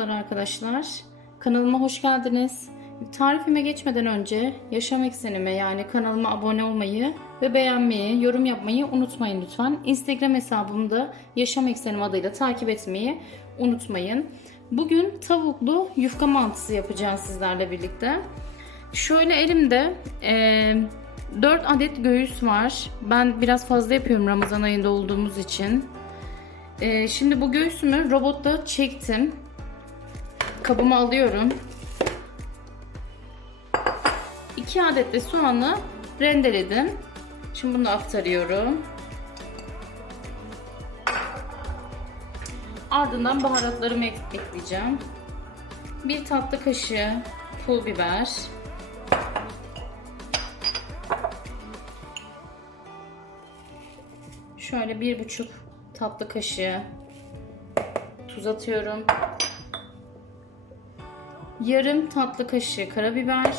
arkadaşlar. Kanalıma hoş geldiniz. Tarifime geçmeden önce yaşam eksenime yani kanalıma abone olmayı ve beğenmeyi, yorum yapmayı unutmayın lütfen. Instagram hesabımda yaşam eksenim adıyla takip etmeyi unutmayın. Bugün tavuklu yufka mantısı yapacağız sizlerle birlikte. Şöyle elimde e, 4 adet göğüs var. Ben biraz fazla yapıyorum Ramazan ayında olduğumuz için. E, şimdi bu göğsümü robotta çektim. Kabıma alıyorum. 2 adet de soğanı rendeledim. Şimdi bunu aktarıyorum. Ardından baharatlarımı ekleyeceğim. Bir tatlı kaşığı pul biber. Şöyle bir buçuk tatlı kaşığı tuz atıyorum. Yarım tatlı kaşığı karabiber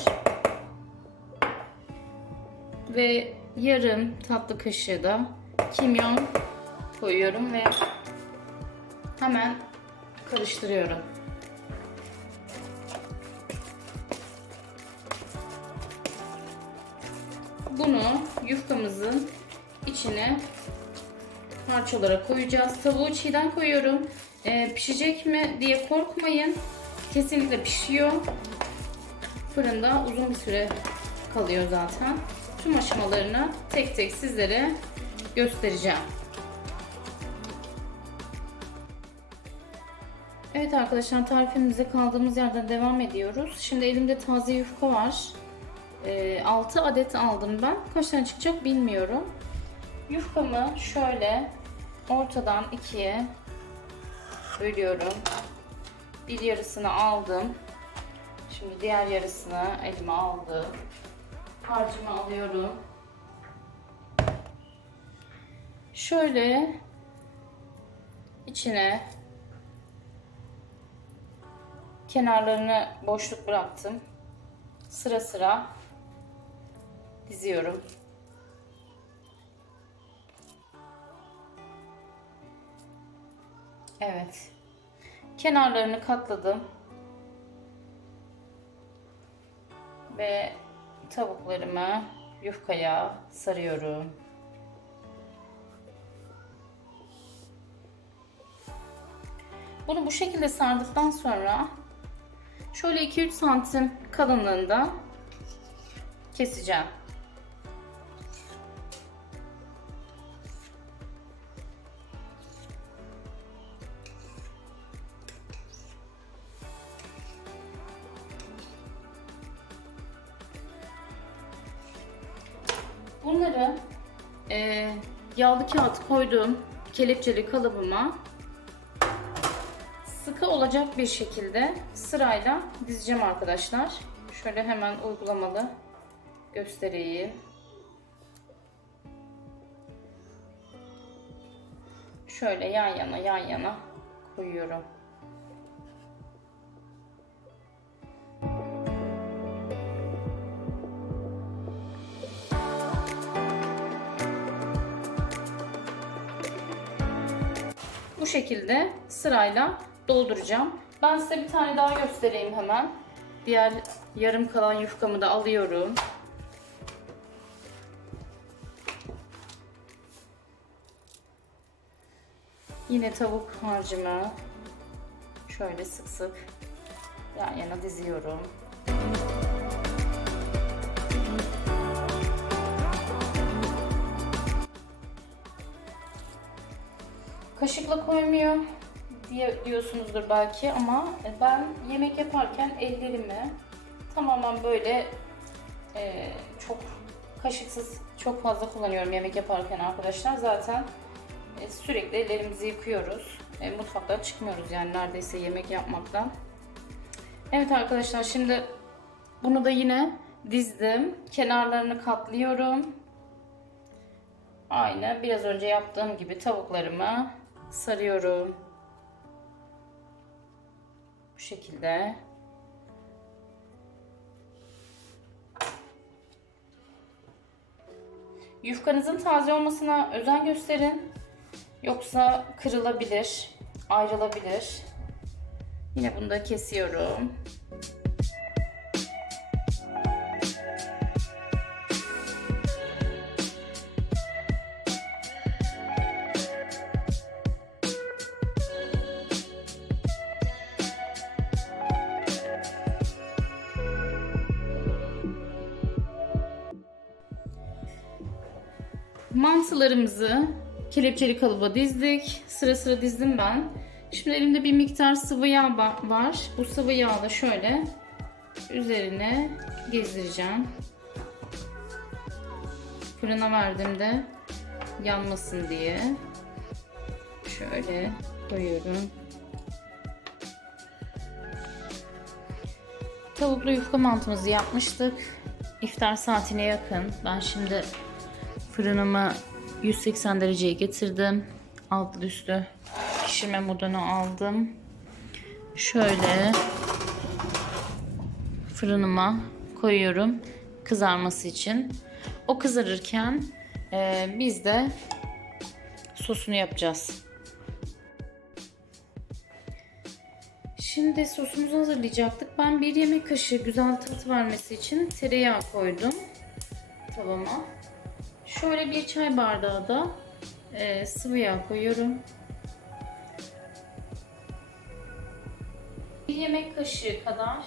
ve yarım tatlı kaşığı da kimyon koyuyorum ve hemen karıştırıyorum. Bunu yufkamızın içine harç olarak koyacağız. Tavuğu çiğden koyuyorum. Ee, pişecek mi diye korkmayın. Kesinlikle pişiyor. Fırında uzun bir süre kalıyor zaten. Tüm aşamalarını tek tek sizlere göstereceğim. Evet arkadaşlar tarifimize kaldığımız yerden devam ediyoruz. Şimdi elimde taze yufka var. Ee, 6 adet aldım ben. Kaç tane çıkacak bilmiyorum. Yufkamı şöyle ortadan ikiye bölüyorum. Bir yarısını aldım. Şimdi diğer yarısını elime aldım. Harcımı alıyorum. Şöyle içine kenarlarını boşluk bıraktım. Sıra sıra diziyorum. Evet. Kenarlarını katladım. Ve tavuklarımı yufkaya sarıyorum. Bunu bu şekilde sardıktan sonra şöyle 2-3 santim kalınlığında keseceğim. Bunları e, yağlı kağıt koyduğum kelepçeli kalıbıma sıkı olacak bir şekilde sırayla dizeceğim arkadaşlar. Şöyle hemen uygulamalı göstereyim. Şöyle yan yana yan yana koyuyorum. Şekilde sırayla dolduracağım. Ben size bir tane daha göstereyim hemen. Diğer yarım kalan yufkamı da alıyorum. Yine tavuk harcımı şöyle sık sık yan yana diziyorum. Kaşıkla koymuyor diye diyorsunuzdur belki ama ben yemek yaparken ellerimi tamamen böyle e, çok kaşıksız çok fazla kullanıyorum yemek yaparken arkadaşlar. Zaten e, sürekli ellerimizi yıkıyoruz. E, mutfaktan çıkmıyoruz yani neredeyse yemek yapmaktan. Evet arkadaşlar şimdi bunu da yine dizdim. Kenarlarını katlıyorum. Aynı biraz önce yaptığım gibi tavuklarımı sarıyorum. Bu şekilde. Yufkanızın taze olmasına özen gösterin. Yoksa kırılabilir, ayrılabilir. Yine bunu da kesiyorum. Mantılarımızı kelepçeli kalıba dizdik. Sıra sıra dizdim ben. Şimdi elimde bir miktar sıvı yağ var. Bu sıvı yağı da şöyle üzerine gezdireceğim. Fırına verdiğimde yanmasın diye. Şöyle koyuyorum. Tavuklu yufka mantımızı yapmıştık. İftar saatine yakın. Ben şimdi fırınımı 180 dereceye getirdim. Altlı üstü pişirme modunu aldım. Şöyle fırınıma koyuyorum kızarması için. O kızarırken e, biz de sosunu yapacağız. Şimdi sosumuzu hazırlayacaktık. Ben bir yemek kaşığı güzel tat vermesi için tereyağı koydum tavama. Şöyle bir çay bardağı da e, sıvı yağ koyuyorum. Bir yemek kaşığı kadar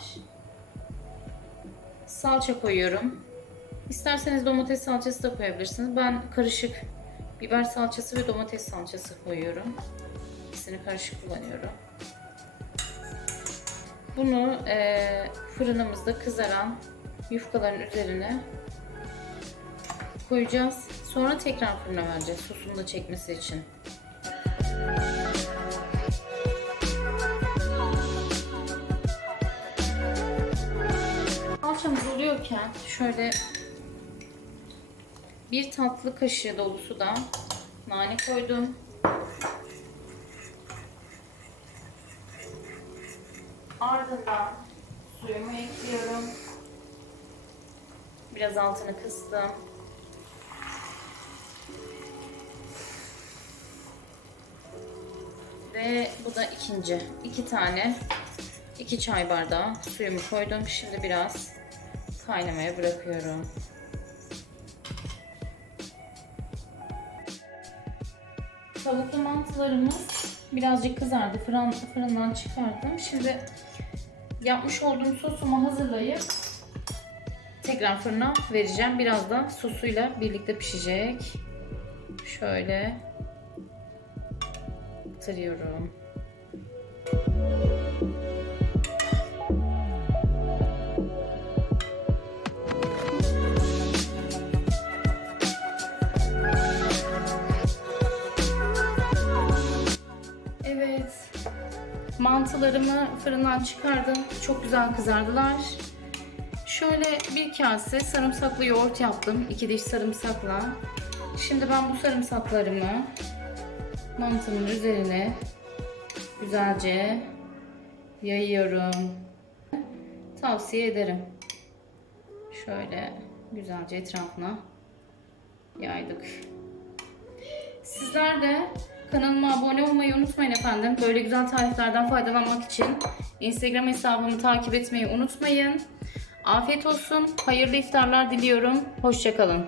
salça koyuyorum. İsterseniz domates salçası da koyabilirsiniz. Ben karışık biber salçası ve domates salçası koyuyorum. İkisini karışık kullanıyorum. Bunu e, fırınımızda kızaran yufkaların üzerine koyacağız. Sonra tekrar fırına vereceğiz sosunu da çekmesi için. Salçamız oluyorken şöyle bir tatlı kaşığı dolusu da nane koydum. Ardından suyumu ekliyorum. Biraz altını kıstım. Ve bu da ikinci. iki tane, iki çay bardağı suyumu koydum. Şimdi biraz kaynamaya bırakıyorum. Tavuklu mantılarımız birazcık kızardı. Fırın, fırından çıkardım. Şimdi yapmış olduğum sosumu hazırlayıp tekrar fırına vereceğim. Biraz da sosuyla birlikte pişecek. Şöyle aktarıyorum. Evet. Mantılarımı fırından çıkardım. Çok güzel kızardılar. Şöyle bir kase sarımsaklı yoğurt yaptım. İki diş sarımsakla. Şimdi ben bu sarımsaklarımı mantımın üzerine güzelce yayıyorum. Tavsiye ederim. Şöyle güzelce etrafına yaydık. Sizler de kanalıma abone olmayı unutmayın efendim. Böyle güzel tariflerden faydalanmak için Instagram hesabımı takip etmeyi unutmayın. Afiyet olsun. Hayırlı iftarlar diliyorum. Hoşçakalın.